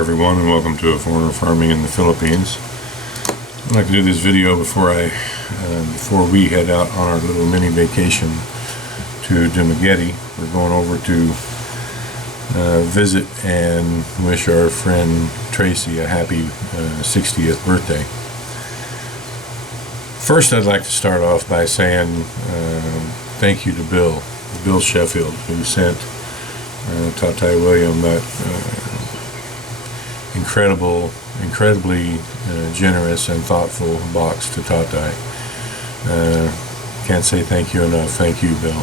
everyone, and welcome to A Foreigner Farming in the Philippines. I'd like to do this video before we head out on our little mini vacation to Dumaguete. We're going over to visit and wish our friend Tracy a happy 60th birthday. First, I'd like to start off by saying thank you to Bill Sheffield, who sent Tatay William that incredibly generous and thoughtful box to Tatay. Can't say thank you enough. Thank you, Bill.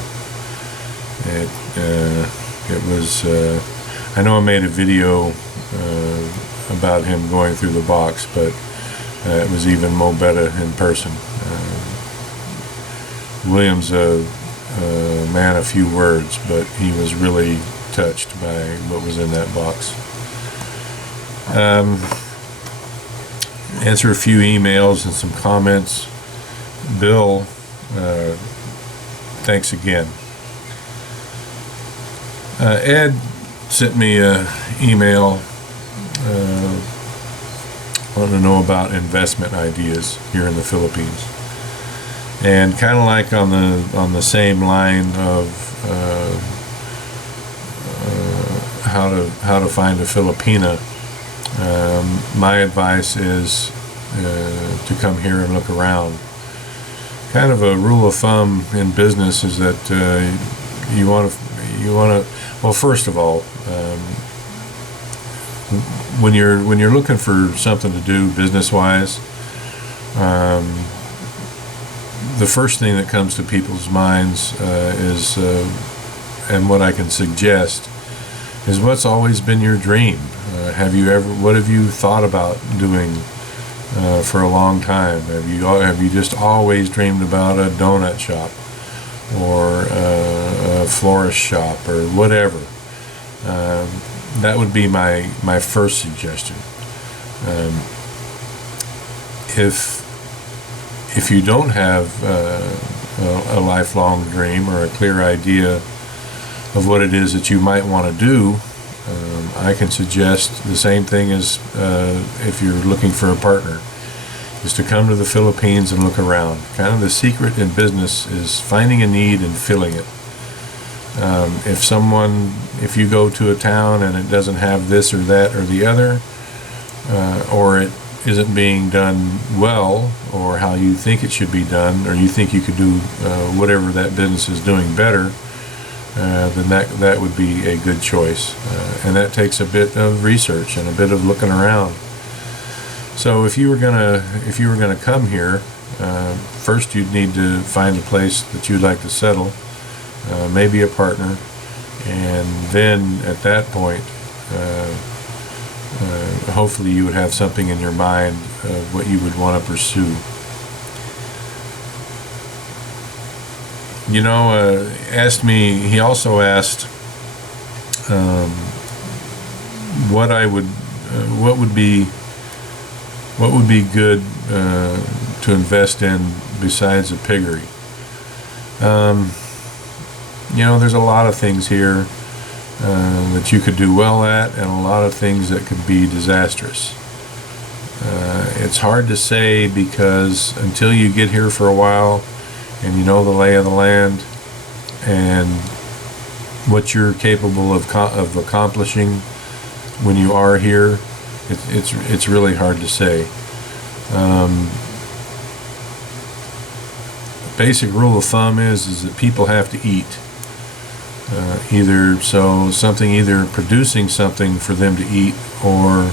It was I know I made a video about him going through the box, but it was even more better in person. William's a man of few words, but he was really touched by what was in that box. Answer a few emails and some comments. Bill, thanks again. Ed sent me an email wanting to know about investment ideas here in the Philippines, and kind of like on the same line of how to find a Filipina. My advice is to come here and look around. Kind of a rule of thumb in business is that you want to. Well, first of all, when you're looking for something to do business-wise, the first thing that comes to people's minds is, and what I can suggest, is what's always been your dream. What have you thought about doing for a long time? Have you just always dreamed about a donut shop or a florist shop or whatever? That would be my first suggestion. If you don't have a lifelong dream or a clear idea of what it is that you might want to do, I can suggest the same thing as if you're looking for a partner, is to come to the Philippines and look around. Kind of the secret in business is finding a need and filling it. If you go to a town and it doesn't have this or that or the other, or it isn't being done well, or how you think it should be done, or you think you could do whatever that business is doing better, then that would be a good choice, and that takes a bit of research and a bit of looking around. So if you were gonna come here, first you'd need to find a place that you'd like to settle, maybe a partner, and then at that point, hopefully you would have something in your mind of what you would want to pursue. He also asked what would be good to invest in besides a piggery. There's a lot of things here that you could do well at, and a lot of things that could be disastrous. It's hard to say, because until you get here for a while and you know the lay of the land and what you're capable of accomplishing when you are here, it's really hard to say. Basic rule of thumb is that people have to eat. Either producing something for them to eat, or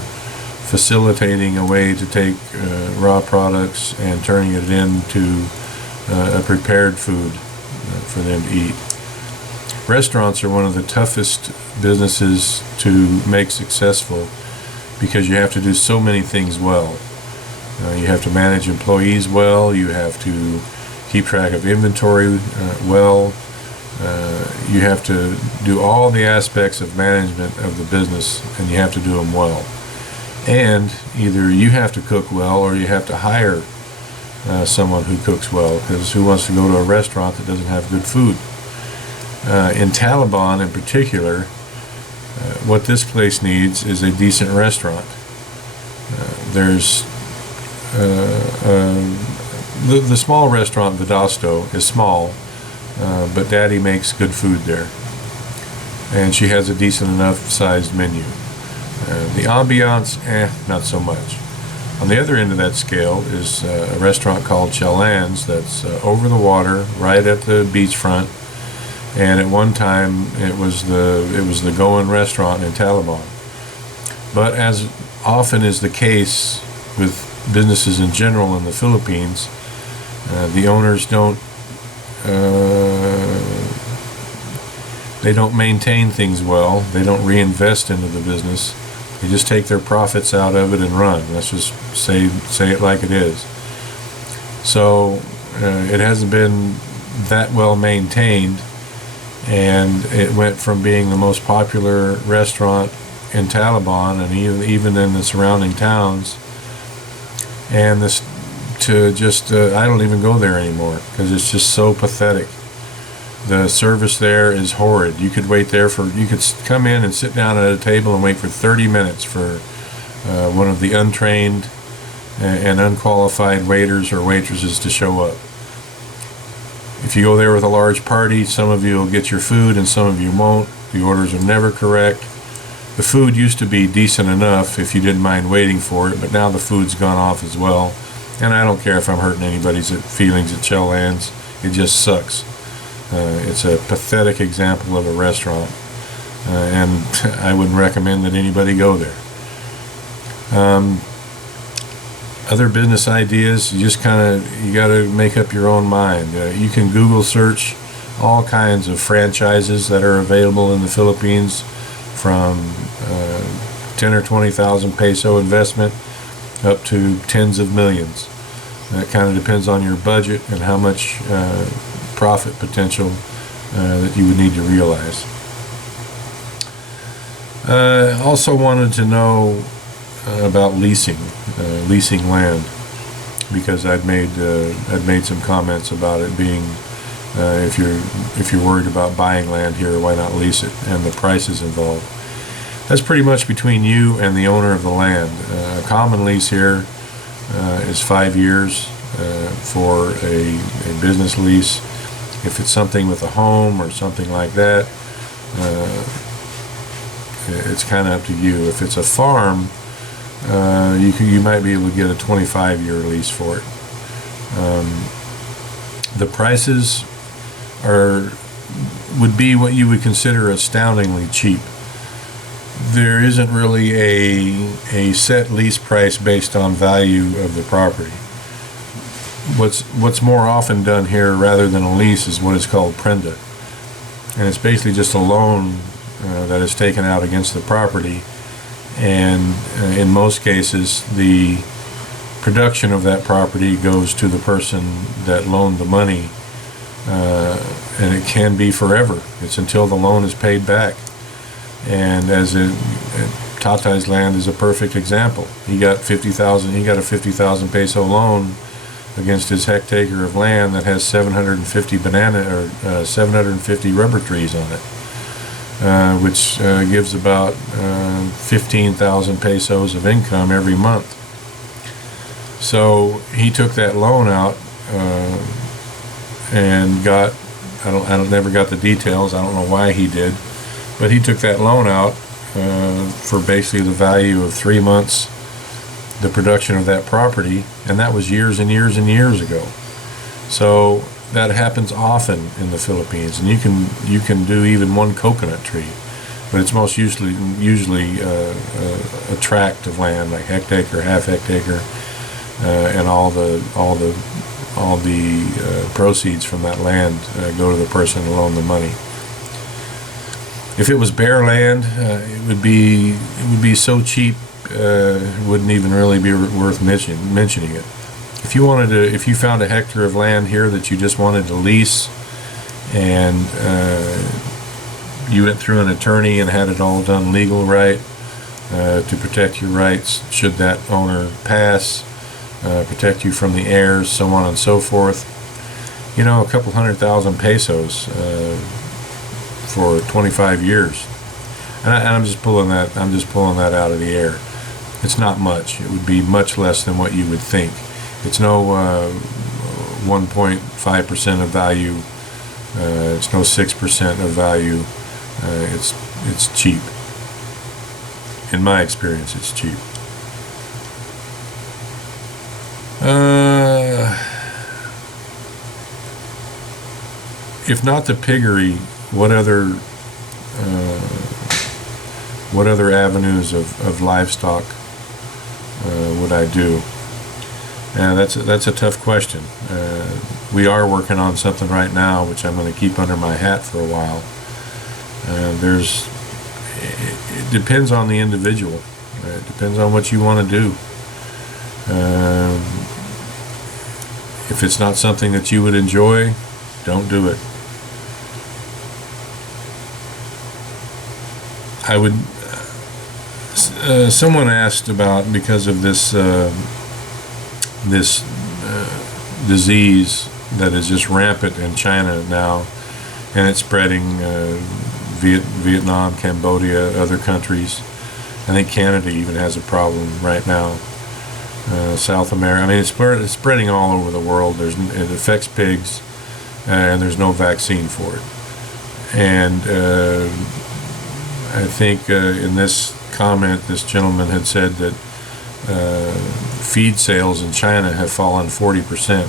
facilitating a way to take raw products and turning it into a prepared food for them to eat. Restaurants are one of the toughest businesses to make successful, because you have to do so many things well. You have to manage employees well, you have to keep track of inventory well, you have to do all the aspects of management of the business, and you have to do them well. And either you have to cook well, or you have to hire someone who cooks well, because who wants to go to a restaurant that doesn't have good food? In Taliban in particular, What this place needs is a decent restaurant. There's the small restaurant, Vedasto, is small, but Daddy makes good food there, and she has a decent enough sized menu. The ambiance, not so much. On the other end of that scale is a restaurant called Chelan's that's over the water, right at the beachfront. And at one time, it was the going restaurant in Talibon. But as often is the case with businesses in general in the Philippines, the owners don't maintain things well. They don't reinvest into the business. They just take their profits out of it and run. Let's just say it like it is. So it hasn't been that well maintained, and it went from being the most popular restaurant in Talibon and even in the surrounding towns, and this to just I don't even go there anymore because it's just so pathetic. The service there is horrid. You could come in and sit down at a table and wait for 30 minutes for one of the untrained and unqualified waiters or waitresses to show up. If you go there with a large party, some of you will get your food and some of you won't. The orders are never correct. The food used to be decent enough if you didn't mind waiting for it, but now the food's gone off as well. And I don't care if I'm hurting anybody's feelings at Chelan's. It just sucks. It's a pathetic example of a restaurant, and I wouldn't recommend that anybody go there. Other business ideas, you got to make up your own mind. You can Google search all kinds of franchises that are available in the Philippines, from 10 or 20,000 peso investment up to tens of millions. That kind of depends on your budget and how much profit potential that you would need to realize. Also wanted to know about leasing land, because I'd made some comments about it being if you're worried about buying land here, why not lease it, and the prices involved. That's pretty much between you and the owner of the land. A common lease here is 5 years for a business lease. If it's something with a home or something like that, it's kind of up to you. If it's a farm, you might be able to get a 25-year lease for it. The prices would be what you would consider astoundingly cheap. There isn't really a set lease price based on value of the property. What's more often done here rather than a lease is what is called prenda, and it's basically just a loan that is taken out against the property, and in most cases the production of that property goes to the person that loaned the money, and it can be forever. It's until the loan is paid back. And Tatay's land is a perfect example. He got a 50,000 peso loan against his hectare of land that has 750 rubber trees on it, which gives about 15,000 pesos of income every month. So he took that loan out and never got the details. I don't know why he did, but he took that loan out for basically the value of 3 months the production of that property, and that was years and years and years ago. So that happens often in the Philippines, and you can do even one coconut tree, but it's most usually a tract of land, like hectare, half hectare, and all the proceeds from that land go to the person who loaned the money. If it was bare land, it would be so cheap, it wouldn't even really be worth mentioning it. If you found a hectare of land here that you just wanted to lease, and you went through an attorney and had it all done legal right to protect your rights should that owner pass, protect you from the heirs, so on and so forth, a couple 100,000 pesos for 25 years. and I'm just pulling that. I'm just pulling that out of the air. It's not much. It would be much less than what you would think. It's no 1.5% of value. It's no 6% of value. It's cheap. In my experience, it's cheap. If not the piggery, what other avenues of livestock would I do? That's a tough question. We are working on something right now, which I'm going to keep under my hat for a while. It depends on the individual. It depends on what you want to do. If it's not something that you would enjoy, don't do it. I would. Someone asked about, because of this disease that is just rampant in China now, and it's spreading Vietnam, Cambodia, other countries. I think Canada even has a problem right now. South America. I mean, it's spreading all over the world. It affects pigs, and there's no vaccine for it. And I think in this comment, this gentleman had said that feed sales in China have fallen 40%,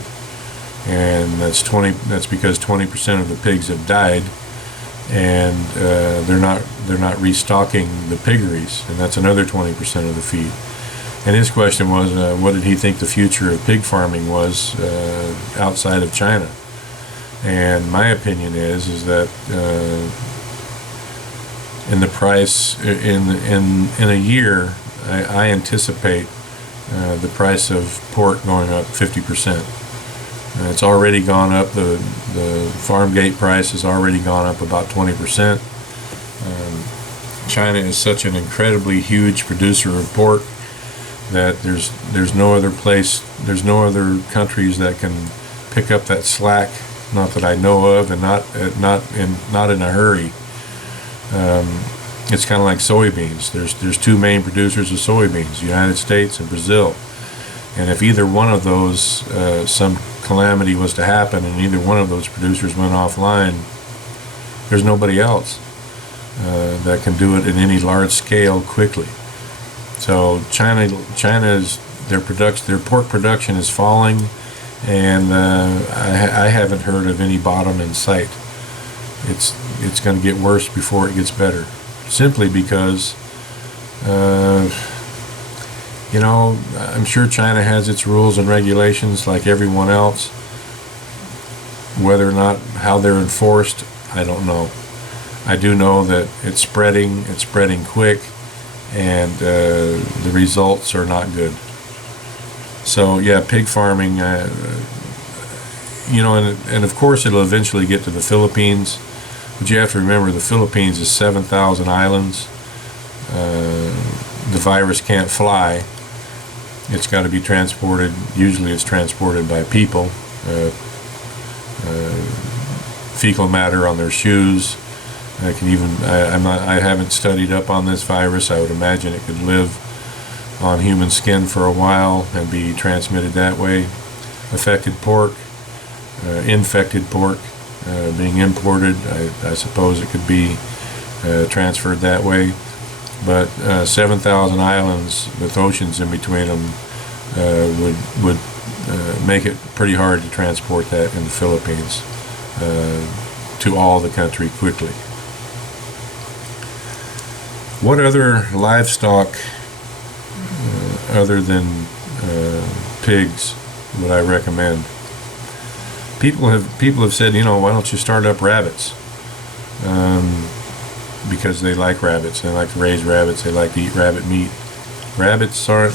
and that's because 20% of the pigs have died, and they're not restocking the piggeries, and that's another 20% of the feed. And his question was, what did he think the future of pig farming was outside of China? And my opinion is that in the price in a year, I anticipate the price of pork going up 50%. It's already gone up. The farm gate price has already gone up about 20%. China is such an incredibly huge producer of pork that there's no other countries that can pick up that slack, not that I know of, and not in a hurry. It's kind of like soybeans. There's two main producers of soybeans, the United States and Brazil. And if either one of those, some calamity was to happen and either one of those producers went offline, there's nobody else that can do it in any large scale quickly. So China's their pork production is falling, and I haven't heard of any bottom in sight. It's going to get worse before it gets better, simply because I'm sure China has its rules and regulations like everyone else. Whether or not how they're enforced, I don't know. I do know that it's spreading quick, and the results are not good. So yeah, pig farming, and of course it'll eventually get to the Philippines, but you have to remember the Philippines is 7,000 islands. The virus can't fly. It's got to be transported. Usually it's transported by people. Fecal matter on their shoes. I haven't studied up on this virus. I would imagine it could live on human skin for a while and be transmitted that way. Infected pork being imported, I suppose it could be transferred that way. But 7,000 islands with oceans in between them would make it pretty hard to transport that in the Philippines to all the country quickly. What other livestock other than pigs would I recommend? People have said, why don't you start up rabbits? Because they like rabbits, they like to raise rabbits, they like to eat rabbit meat. Rabbits aren't,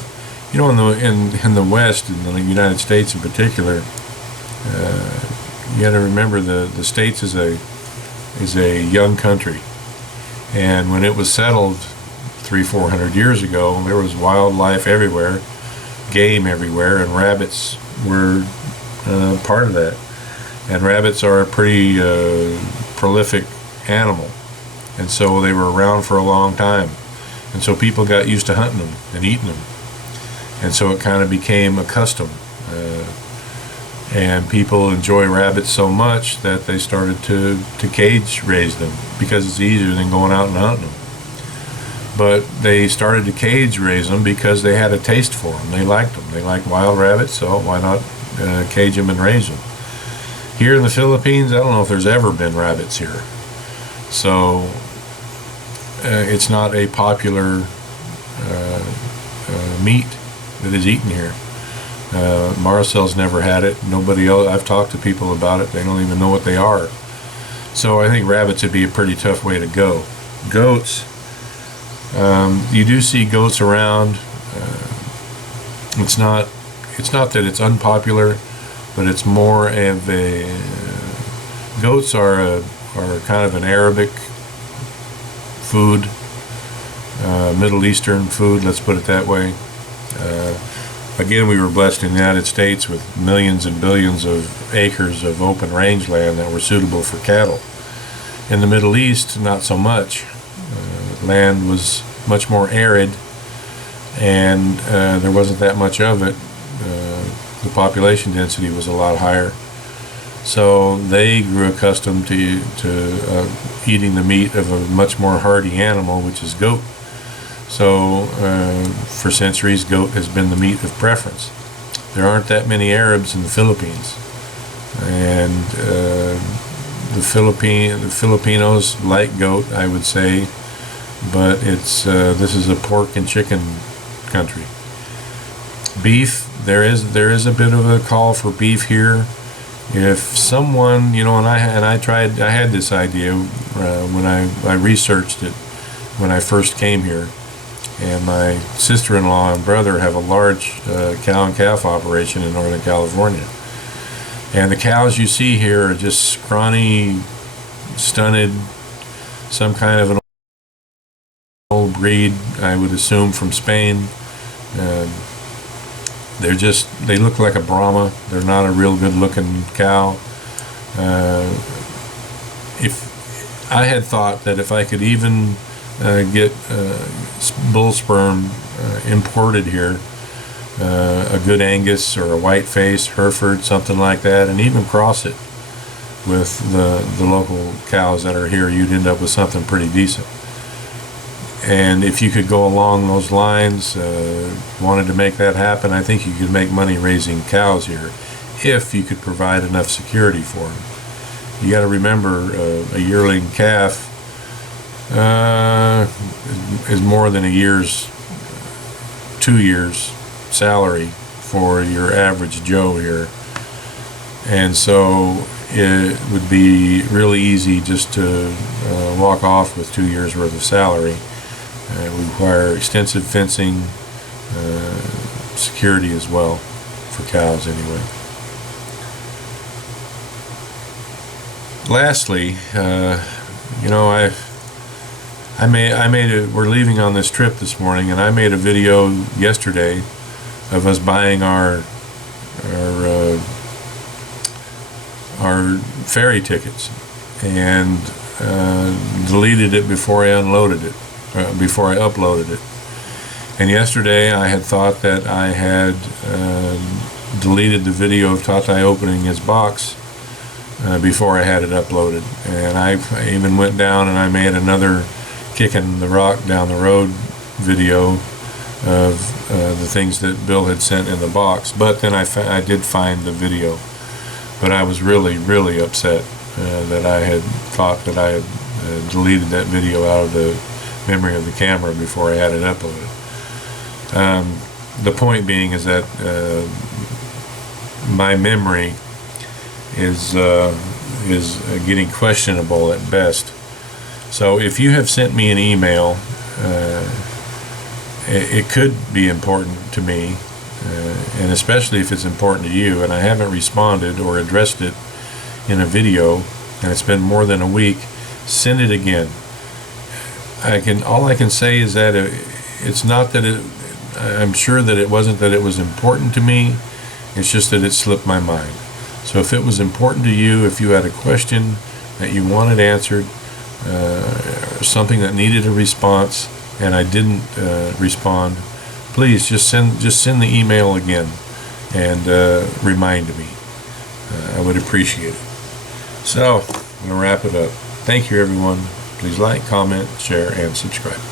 in the West, in the United States in particular, you got to remember the States is a young country, and when it was settled 300-400 years ago, there was wildlife everywhere, game everywhere, and rabbits were part of that. And rabbits are a pretty prolific animal. and so they were around for a long time, and so people got used to hunting them and eating them, and so it kind of became a custom. And people enjoy rabbits so much that they started to cage raise them because it's easier than going out and hunting them. But they started to cage raise them because they had a taste for them. They liked them. They like wild rabbits, so why not cage them and raise them? Here in the Philippines, I don't know if there's ever been rabbits here. So it's not a popular meat that is eaten here. Marcel's never had it. Nobody else. I've talked to people about it. They don't even know what they are. So I think rabbits would be a pretty tough way to go. Goats. You do see goats around. It's not that it's unpopular, but it's more of a. Goats are kind of an Arabic food, Middle Eastern food. Let's put it that way. Again, we were blessed in the United States with millions and billions of acres of open rangeland that were suitable for cattle. In the Middle East, not so much. Land was much more arid, and there wasn't that much of it. The population density was a lot higher. So they grew accustomed to eating the meat of a much more hardy animal, which is goat. So for centuries, goat has been the meat of preference. There aren't that many Arabs in the Philippines, and the Filipinos like goat, I would say, but this is a pork and chicken country. Beef, there is a bit of a call for beef here. If someone, and I had this idea when I researched it when I first came here. And my sister-in-law and brother have a large cow and calf operation in Northern California. And the cows you see here are just scrawny, stunted, some kind of an old breed, I would assume from Spain. They look like a Brahma. They're not a real good-looking cow. If I had thought that if I could even get bull sperm imported here, a good Angus or a white face, Hereford, something like that, and even cross it with the local cows that are here, you'd end up with something pretty decent. And if you could go along those lines, wanted to make that happen, I think you could make money raising cows here if you could provide enough security for them. You got to remember, a yearling calf is more than 2 years salary for your average Joe here, and so it would be really easy just to walk off with 2 years worth of salary. It would require extensive fencing, security as well, for cows anyway. Lastly, we're leaving on this trip this morning, and I made a video yesterday of us buying our ferry tickets, and deleted it before I uploaded it. And yesterday I had thought that I had deleted the video of Tatai opening his box before I had it uploaded, and I even went down and I made another kicking the rock down the road video of the things that Bill had sent in the box. But then I did find the video, but I was really, really upset that I had thought that I had deleted that video out of the memory of the camera before I had it uploaded. The point being is that my memory is getting questionable at best. So if you have sent me an email, it could be important to me, and especially if it's important to you, and I haven't responded or addressed it in a video, and it's been more than a week, send it again. All I can say is that it's not that I'm sure that it wasn't that it was important to me, it's just that it slipped my mind. So if it was important to you, if you had a question that you wanted answered, something that needed a response and I didn't respond, please just send the email again and remind me. I would appreciate it. So I'm going to wrap it up. Thank you, everyone. Please like, comment, share, and subscribe.